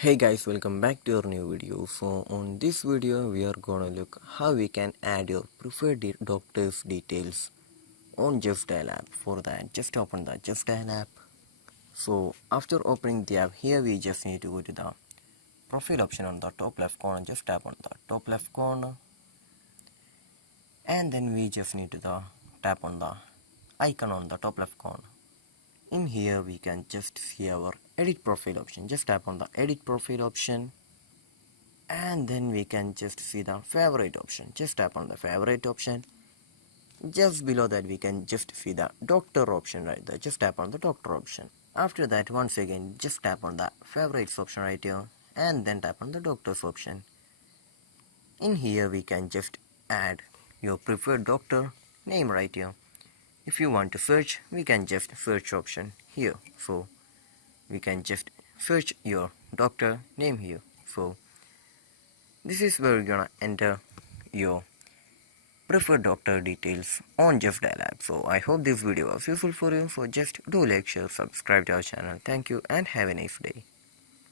Hey guys, welcome back to our new video. So on this video we are gonna look how we can add your preferred doctor's details on Justdial app. For that, just open the Justdial app. So after opening the app, here we just need to go to the profile option on the top left corner. Just tap on the top left corner, and then we just need to tap on the icon on the top left corner. In here we can just see our edit profile option. Just tap on the edit profile option, and then we can just see the favorite option. Just tap on the favorite option. Just below that we can just see the doctor option right there. Just tap on the doctor option. After that, once again, just tap on the favorites option right here, and then tap on the doctors option. In here we can just add your preferred doctor name right here. If you want to search, we can just search option here. So we can just search your doctor name here. So this is where you're gonna enter your preferred doctor details on Justdial app. So I hope this video was useful for you. So just do like, share, subscribe to our channel. Thank you and have a nice day.